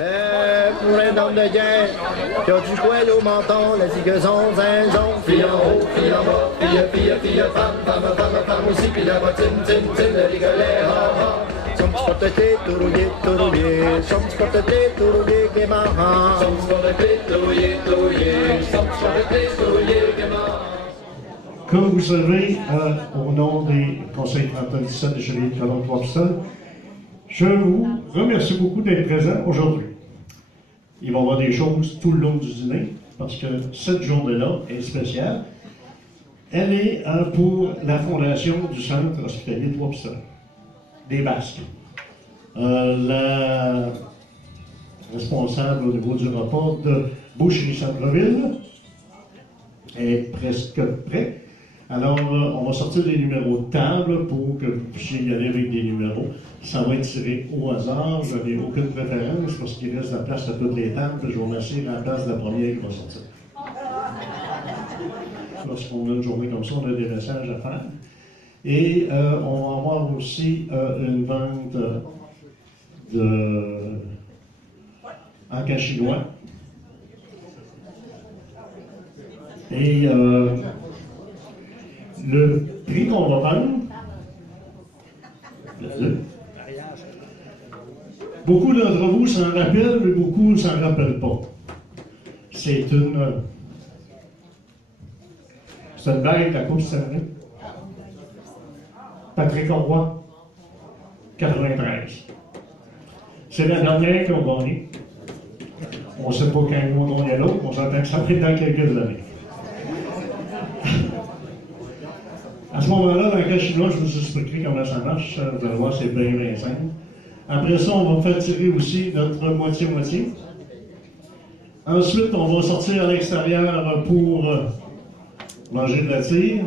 Pour un homme de guerre qui a du poil au menton, la dit que son zinzon. Fille en haut, fille en bas, fille, femme, femme aussi, puis la voix tim, le rigolet, ha, ha. Son petit poteté, tourouillé, son petit poteté, tourouillé, qui est marrant. Son petit poteté, tourouillé, son petit poteté, tourouillé, qui est marrant. Comme vous savez, au nom des conseils 37 de Chevaliers de Colombe Trois-Pistoles, je vous remercie beaucoup d'être présents aujourd'hui. Il va y avoir des choses tout le long du dîner, parce que cette journée-là est spéciale. Elle est pour la fondation du Centre hospitalier Trois-Pistoles, des Basques. La responsable au niveau du rapport de Boucherie-Centreville est presque prête. Alors, on va sortir des numéros de table pour que vous puissiez y aller avec des numéros. Ça va être tiré au hasard, je n'ai aucune préférence parce qu'il reste la place à toutes les tables, puis je vais m'assurer à la place de la première qui va sortir. Lorsqu'on a une journée comme ça, on a des messages à faire. Et on va avoir aussi une vente en cachinois. Et le prix qu'on va prendre, beaucoup d'entre vous s'en rappellent, mais beaucoup ne s'en rappellent pas. C'est une bague à Coupe Stanley. Patrick Roy, 93. C'est la dernière qu'on va gagner. On ne sait pas quand ils vont gagner l'autre, on s'entend que ça va être dans quelques années. À ce moment-là, dans le cas chinois, je vous expliquerai comment ça marche. Vous allez voir, c'est bien, bien simple. Après ça, on va faire tirer aussi notre moitié-moitié. Ensuite, on va sortir à l'extérieur pour manger de la tire.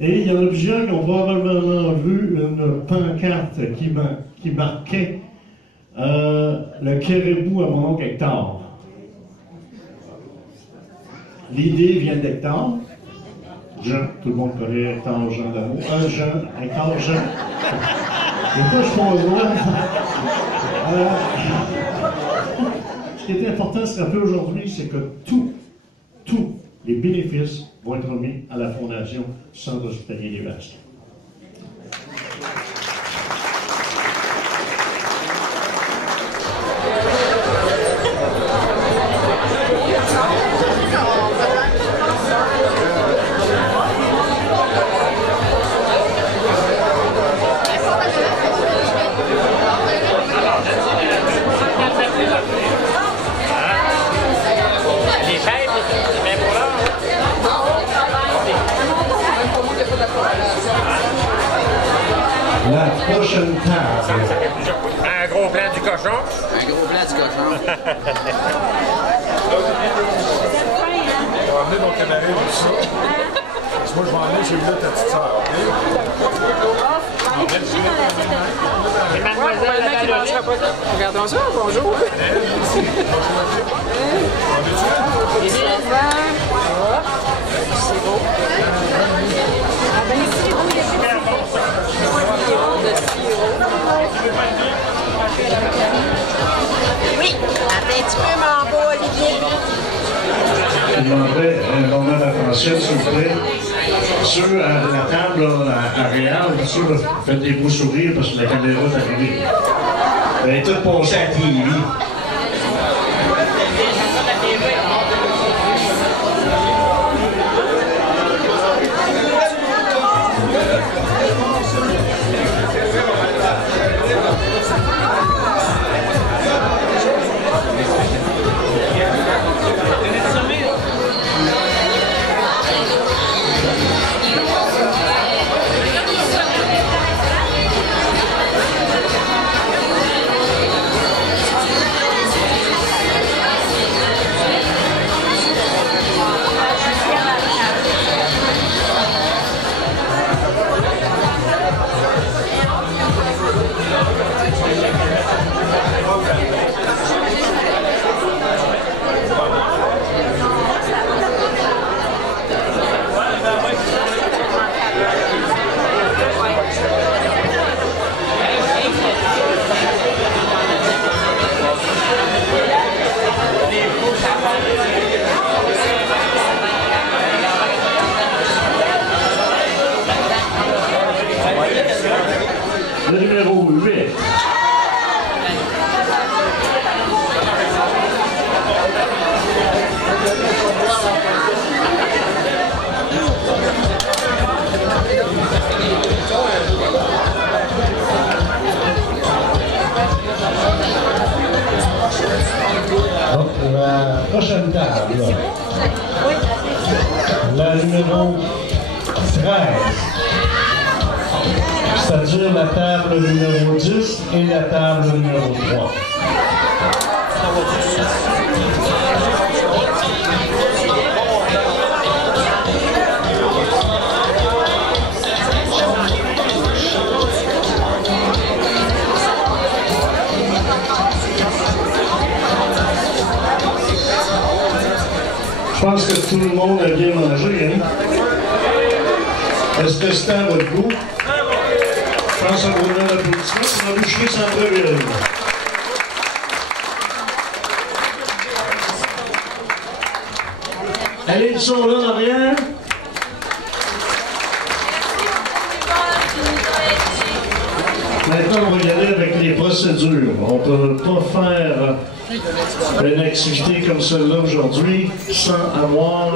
Et il y en a plusieurs qui ont probablement vu une pancarte qui marquait le caribou à mon oncle Hector. L'idée vient d'Hector. Jean, tout le monde connaît Hector Jean Lamour. Hector Jean. Et toi, je pense ce qui est important de se rappeler aujourd'hui, c'est que tous les bénéfices vont être remis à la Fondation Centre hospitalier des Basques. La prochaine table. Un gros plan du cochon. Un gros plan du cochon. On va emmener mon camarade pour ça. Moi, je vais emmener celui-là de ta petite soeur, OK? C'est mademoiselle la Valorie. Regardons ça, bonjour. C'est beau. Oui, un petit peu mambo, Olivier. Je demanderais un moment d'attention, s'il vous plaît. Ceux à la table arrière, ceux faites des beaux sourires parce que la caméra est arrivée. Vous allez tous passer à la TV. table. La numéro 13, c'est-à-dire la table numéro 10 et la table numéro 3. Je pense que tout le monde a bien mangé, hein? Est-ce que c'était à votre goût? Je pense qu'on vous donne un applaudissement pour la boucherie Centre-Ville. Allez, ils sont là en arrière. Maintenant, on va y aller avec les procédures. On ne peut pas faire une activité comme celle-là aujourd'hui sans avoir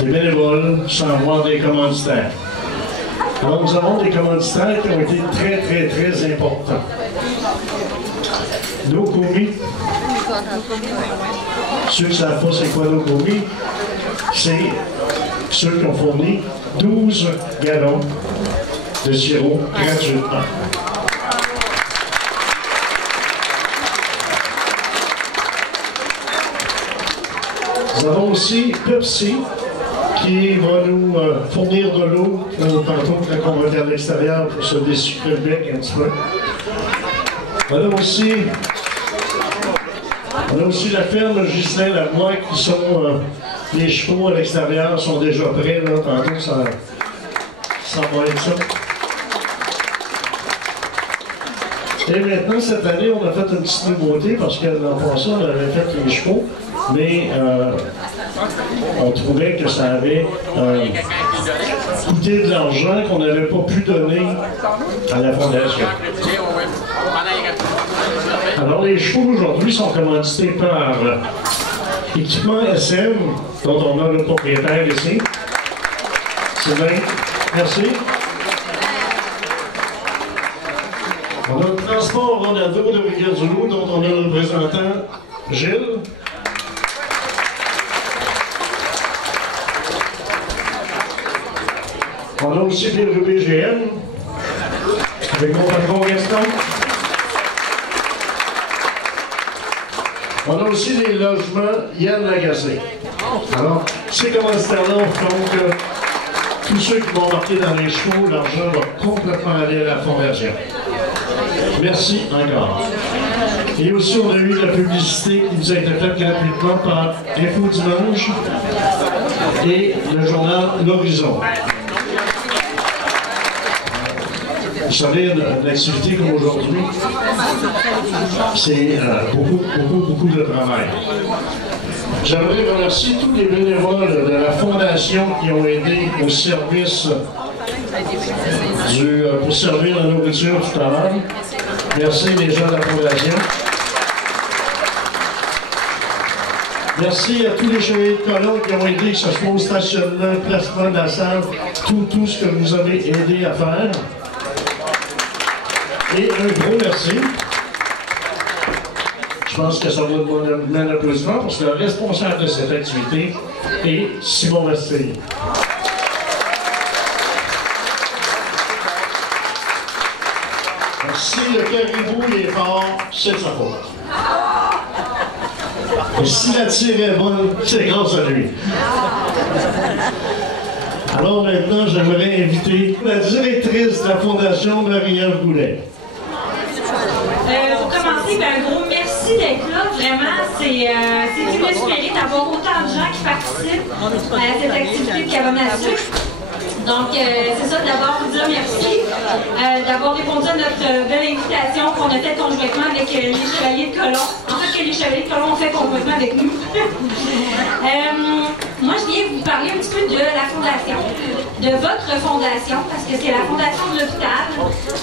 des bénévoles, sans avoir des commanditaires. Alors, nous avons des commanditaires qui ont été très, très, très importants. Nos commis, ceux qui ne savent pas c'est quoi nos commis, c'est ceux qui ont fourni 12 gallons de sirop gratuitement. Nous avons aussi Pepsi qui va nous fournir de l'eau tantôt quand on va être à l'extérieur pour se dessucrer le bec un petit peu. On a aussi la ferme Ghislain Lamois qui sont les chevaux à l'extérieur sont déjà prêts là, tantôt ça va être ça. Et maintenant, cette année, on a fait une petite nouveauté parce que l'an passé, on avait fait les chevaux, mais on trouvait que ça avait coûté de l'argent qu'on n'avait pas pu donner à la Fondation. Alors, les chevaux aujourd'hui sont commandités par Équipement SM, dont on a le propriétaire ici. Sylvain, merci. On a le transport Ronaldo de Rivière-du-Loup, dont on a le représentant Gilles. On a aussi le BGM, avec mon patron Gaston. On a aussi les logements Yann Lagacé. Alors, ces commanditaires-là font que tous ceux qui vont embarquer dans les chevaux, l'argent va complètement aller à la Fondation. Merci encore. Et aussi, on a eu la publicité qui nous a été faite gratuitement par Info Dimanche et le journal L'Horizon. Vous savez, une activité comme aujourd'hui, c'est beaucoup de travail. J'aimerais remercier tous les bénévoles de la Fondation qui ont aidé au service pour servir la nourriture tout à l'heure. Merci les gens de la Fondation. Merci à tous les chevaliers de colon qui ont aidé, que ce soit au stationnement, le placement de la salle, tout ce que vous avez aidé à faire. Et un gros merci. Je pense que ça va demander un applaudissement parce que le responsable de cette activité est Simon Bastille. Si le caribou est fort, c'est de sa faute. Et si la tire est bonne, c'est grâce à lui. Alors maintenant, j'aimerais inviter la directrice de la Fondation, Marie-Ève Goulet. Pour commencer, un gros merci d'être là. Vraiment, c'est inespéré d'avoir autant de gens qui participent à cette activité de cabane à sucre. Donc, c'est ça, d'abord vous dire merci d'avoir répondu à notre belle invitation qu'on a faite conjointement avec les Chevaliers de Colomb. En fait, que les Chevaliers de Colomb ont fait conjointement avec nous. Moi, je viens vous parler un petit peu de la Fondation, de votre Fondation, parce que c'est la Fondation de l'hôpital.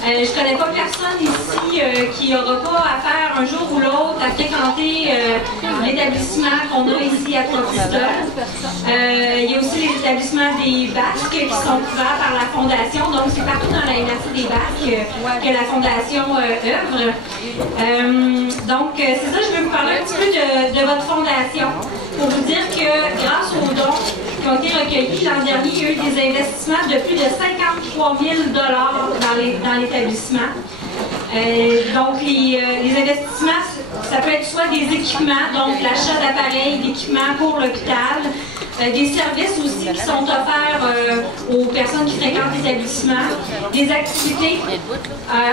Je ne connais pas personne ici qui n'aura pas à faire un jour ou l'autre à fréquenter l'établissement qu'on a ici à Trois-Pistoles. Il y a aussi les établissements des Basques qui sont couverts par la Fondation, donc c'est partout dans la MRC des Basques que la Fondation œuvre. Donc, c'est ça, je vais vous parler un petit peu de votre fondation pour vous dire que grâce aux dons qui ont été recueillis l'an dernier, il y a eu des investissements de plus de 53 000 $ dans l'établissement. Donc, les investissements, ça peut être soit des équipements, donc l'achat d'appareils, d'équipements pour l'hôpital, des services aussi qui sont offerts aux personnes qui fréquentent l'établissement, des activités,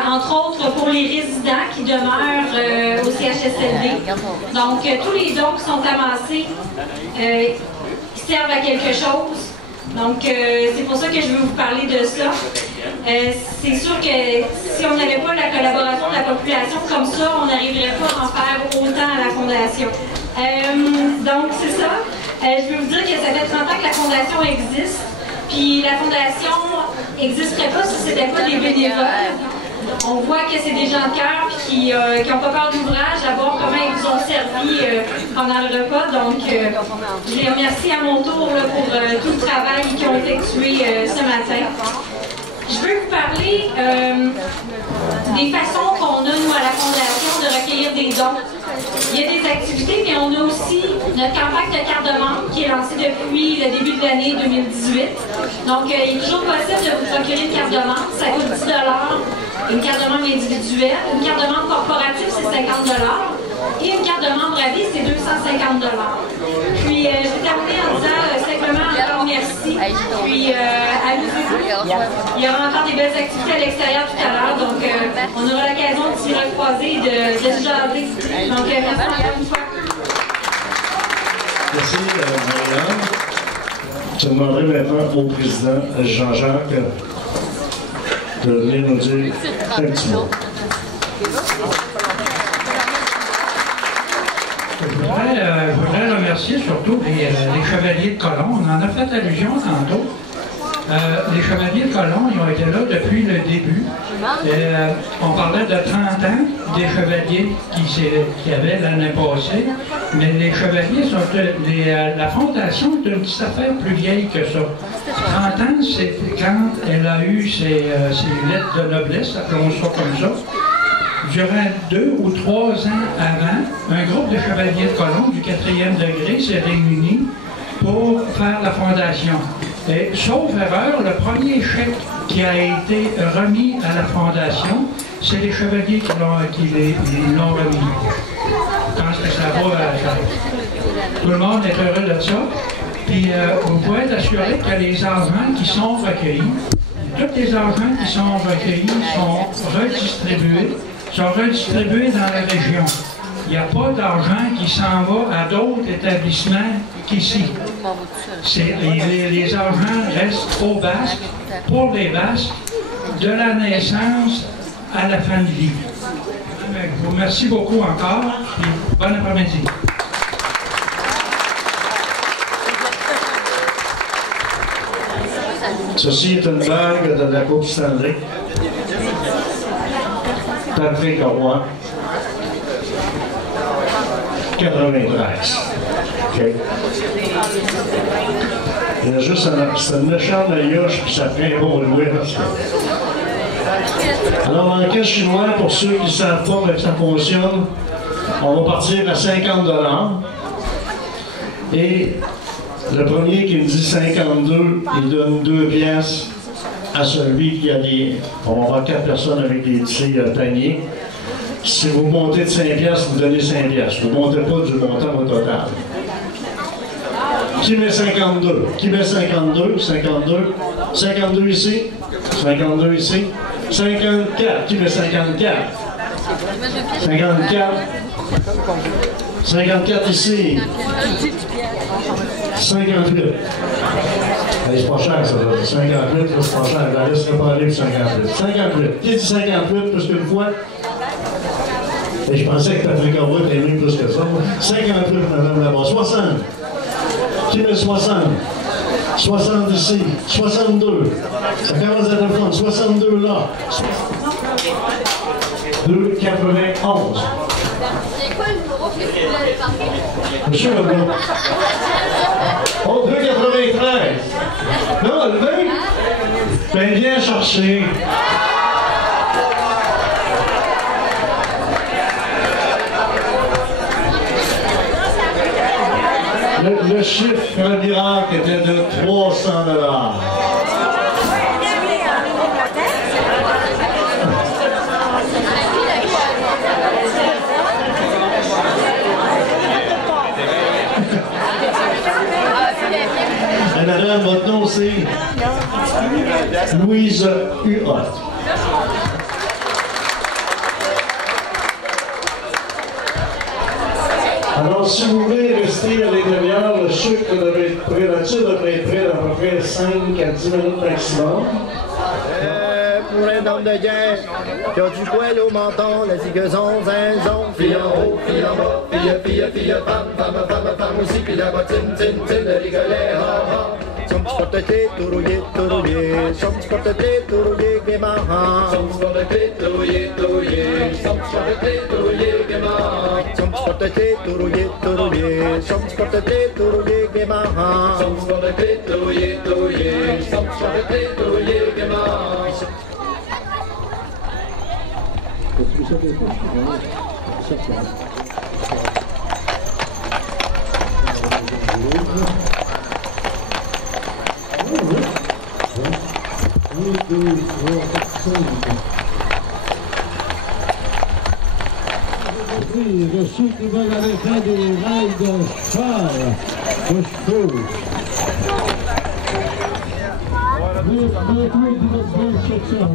entre autres pour les résidents qui demeurent au CHSLD. Donc, tous les dons qui sont amassés servent à quelque chose. Donc, c'est pour ça que je veux vous parler de ça. C'est sûr que si on n'avait pas la collaboration de la population comme ça, on n'arriverait pas à en faire autant à la Fondation. Donc, c'est ça. Je veux vous dire que ça fait 30 ans que la Fondation existe. Puis la Fondation n'existerait pas si ce n'était pas des bénévoles. On voit que c'est des gens de cœur qui n'ont pas peur d'ouvrage, à voir comment ils vous ont servi pendant le repas. Donc, je les remercie à mon tour là, pour tout le travail qu'ils ont effectué ce matin. Je veux vous parler des façons qu'on a, nous, à la Fondation, de recueillir des dons. Il y a des activités, mais on a aussi notre campagne de carte de membre qui est lancée depuis le début de l'année 2018. Donc, il est toujours possible de vous procurer une carte de membre. Ça coûte 10 $. Une carte de membre individuelle. Une carte de membre corporative, c'est 50 $. Et une carte de membre à vie, c'est 250 $. Puis, je vais terminer en disant simplement encore merci. Puis, amusez-vous. Il y aura encore des belles activités à l'extérieur tout à l'heure. Donc, on aura l'occasion de s'y recroiser et de se jaser. Donc, merci encore une fois. Merci, Marianne. Je demanderai maintenant au président Jean-Jacques de venir nous dire un petit mot. Je voudrais remercier surtout les Chevaliers de Colomb. On en a fait allusion tantôt. Les Chevaliers de Colomb, ils ont été là depuis le début. On parlait de 30 ans des Chevaliers qui avaient l'année passée, mais les Chevaliers sont... la Fondation est une petite affaire plus vieille que ça. 30 ans, c'est quand elle a eu ses lettres de noblesse, appelons ça comme ça. Durant 2 ou 3 ans avant, un groupe de Chevaliers de Colomb du 4e degré s'est réuni pour faire la Fondation. Et, sauf erreur, le premier chèque qui a été remis à la Fondation, c'est les Chevaliers qui l'ont remis. Je pense que ça va... tout le monde est heureux de ça. Puis, vous pouvez être assuré que les argents qui sont recueillis, tous les argents qui sont recueillis sont redistribués dans la région. Il n'y a pas d'argent qui s'en va à d'autres établissements qu'ici. Les argents restent aux Basques, pour les Basques, de la naissance à la fin de vie. Je vous remercie beaucoup encore, et bon après-midi. Ceci est une bague de la Coupe Stanley. Patrick Roy. 93. OK. Il y a juste une méchante maillotche, puis ça fait un bon jouet. Alors, en caisse chinois, pour ceux qui ne savent pas comment ça fonctionne, on va partir à 50 $. Et le premier qui me dit 52, il donne 2 piastres à celui qui a des... On va avoir 4 personnes avec des petits paniers. Si vous montez de 5 piastres, vous donnez 5 piastres. Vous ne montez pas du montant au total. Qui met 52? Qui met 52? 52. 52 ici. 52 ici. 54. Qui met 54? 54. 54 ici. 58. C'est pas cher, ça. 58, c'est pas cher. La liste n'est pas allée pour 58. 58. Qui dit 58 plus qu'une fois? Et je pensais que Patrick Roy était mieux plus que ça. 58, madame là-bas. 60. Qui met 60? 60 ici. 62. Ça commence à être fun. 62 là. 2,91. C'est quoi le numéro que vous voulez parler? Monsieur Lebrun. Oh, 2,93. Non, le 20. Ben, viens chercher. chiffre miracle était de 300 $. Et madame, votre nom c'est Louise Huot. Alors, si vous voulez rester à l'intérieur, le sucre devrait être prêt, la tube devrait être prêt dans à peu près 5 à 10 minutes maximum. Pour un homme de guerre qui a du poil au menton, la ziguezon, zinzon, fille en haut, fille en bas, fille, femme, femme aussi, puis la bottine, tin, le rigolet, ha, ha. Som sport de clé, tourouillé, som sport de clé, tourouillé, gaiement, som sport de clé, tourouillé, som sport de clé, tourouillé, gaiement, som sport de clé, tourouillé, som sport de clé, tourouillé, gaiement, som sport de clé, tourouillé, som sport de clé, tourouillé, gaiement. Le sucre va arrêter des rails de cheval, de chevaux. Le truc de notre belle section.